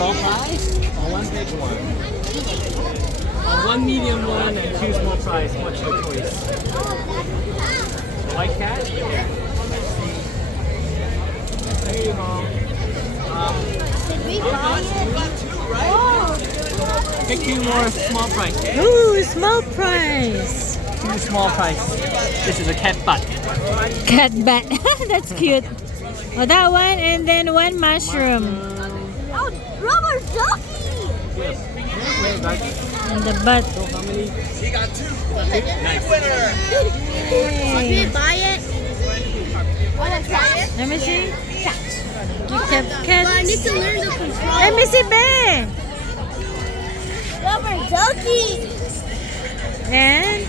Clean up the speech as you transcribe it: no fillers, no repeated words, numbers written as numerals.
small prize or one big one? Or one medium one and two small prize. What's your choice? The white cat? Here. There you go. Did we buy it? Oh. Pick two more small prize. Ooh, small prize. Two small prize. This is a cat butt. Cat bat. That's cute. Oh, that one and then one mushroom. Oh, rubber ducky! Yes. And the butt. So how many? He got two. Nice. Did we buy it? Wanna try it? Let me see. You kept But I need cats. to learn the control. Let me see, babe. Rubber ducky! And